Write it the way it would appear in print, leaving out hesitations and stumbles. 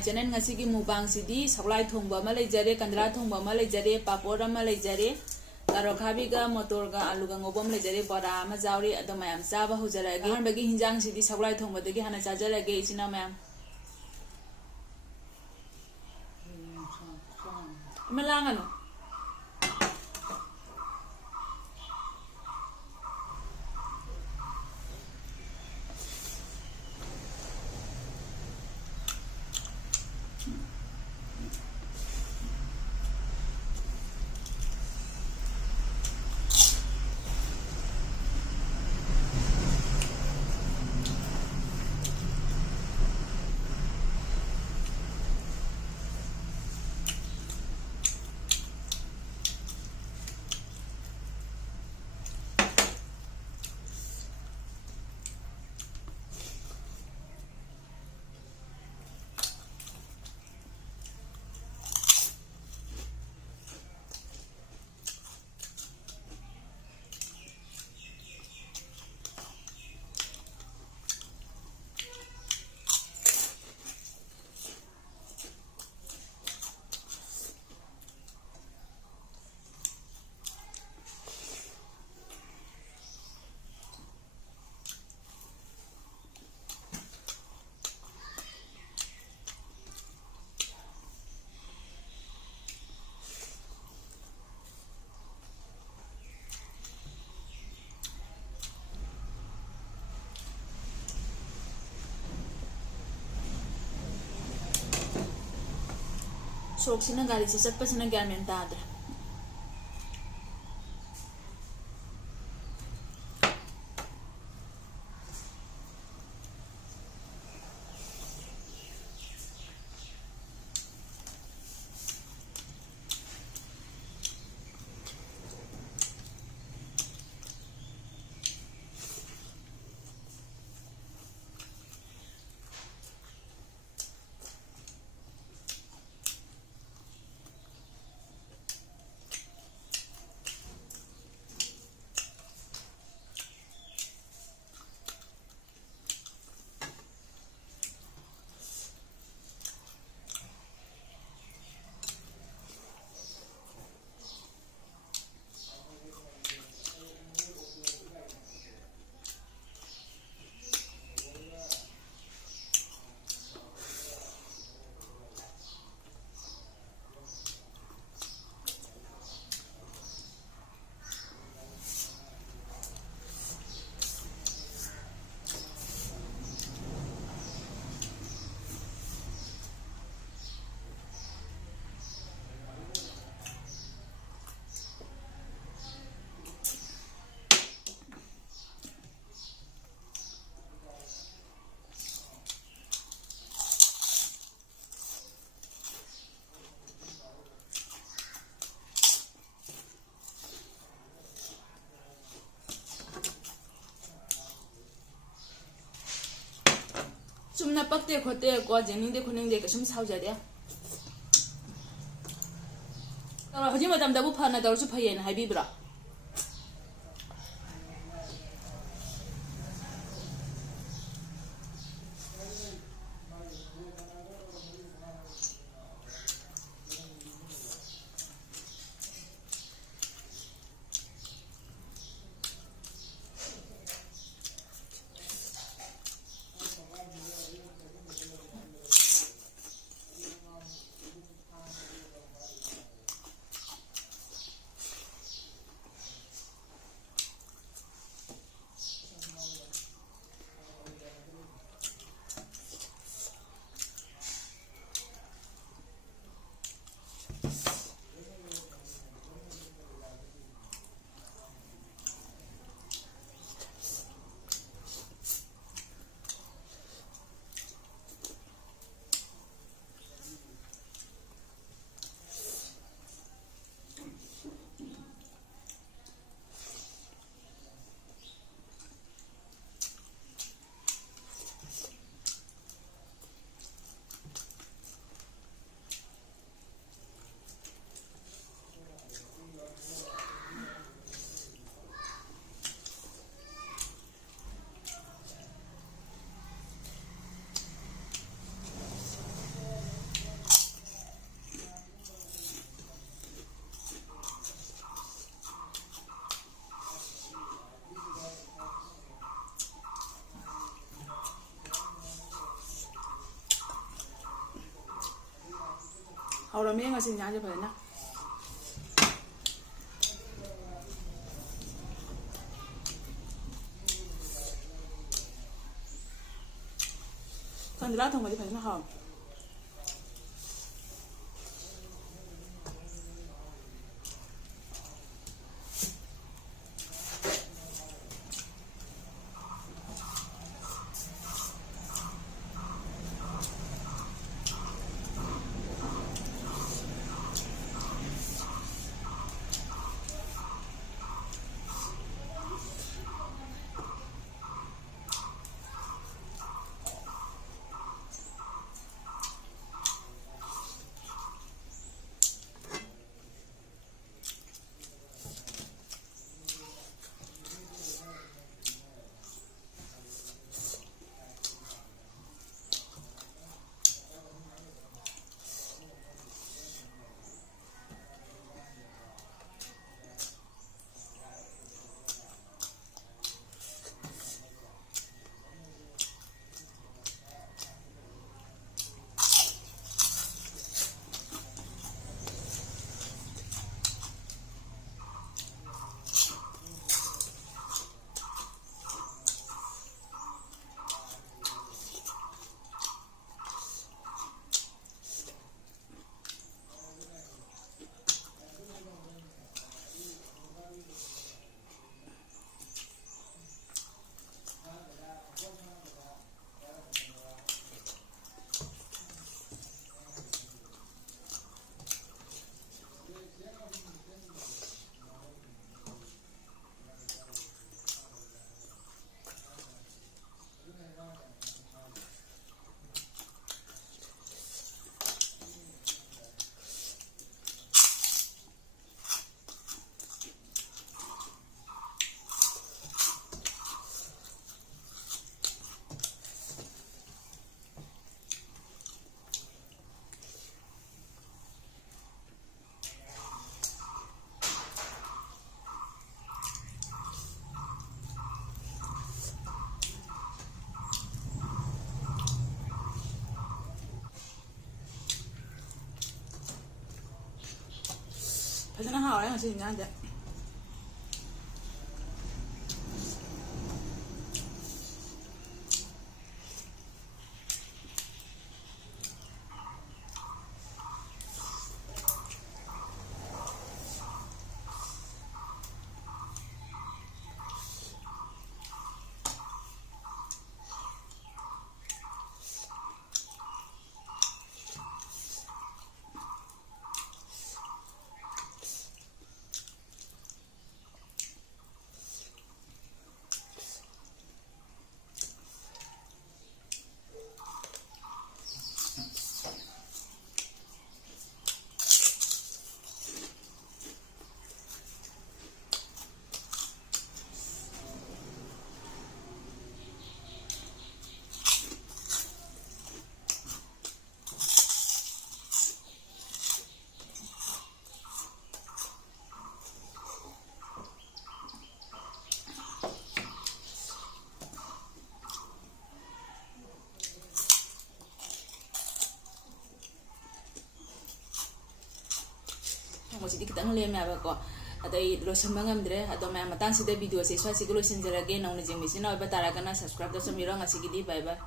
channel ngasi gi mubang sidi saklai thongba ma leijare kandra thongba ma leijare papor ma leijare karo khabi ga motor ga alu ga ngobam leijare bora ma jawri adomayam chaba hujarage hanbagi hinjang sidi saklai thongba dagi hana chajarage ichina mayam malangano Soksina gari se chatpasina gyan men taadre chumna pakte khote ko jening de khuning de kasum saujade hoji madam da bu phana dawsu phayen haibibra ꯍꯧꯔꯝꯃꯦ ꯉꯁꯤ ꯏꯟꯖꯥꯡꯁꯦ ꯐꯖꯅ ꯀꯟꯗ꯭ꯔꯥ ꯊꯣꯡꯕꯗꯤ ꯐꯖꯅ ꯍꯥꯎꯋꯦ fazendo a hora assim, nada. ꯃꯁꯤꯗꯤ ꯈꯤꯇꯪ ꯂꯦꯝꯃꯦꯕꯀꯣ ꯑꯗꯩ ꯂꯣꯏꯁꯟꯕ ꯉꯝꯗ꯭ꯔꯦ ꯑꯗꯣ ꯃꯌꯥꯝ ꯃꯇꯥꯡꯁꯤꯗ ꯚꯤꯗꯤꯑꯣꯁꯦ ꯁ꯭ꯋꯥꯏꯁꯤꯒ ꯂꯣꯏꯁꯤꯟꯖꯔꯒꯦ ꯅꯧꯅ ꯌꯦꯡꯕꯤꯁꯤꯅ ꯑꯣꯏꯕ ꯇꯥꯔꯒꯅ ꯁꯕꯁꯀ꯭ꯔꯥꯏꯕ ꯇꯧꯁꯟꯕꯤꯔꯣ ꯉꯁꯤꯒꯤꯗꯤ ꯕꯥꯏ ꯕꯥꯏ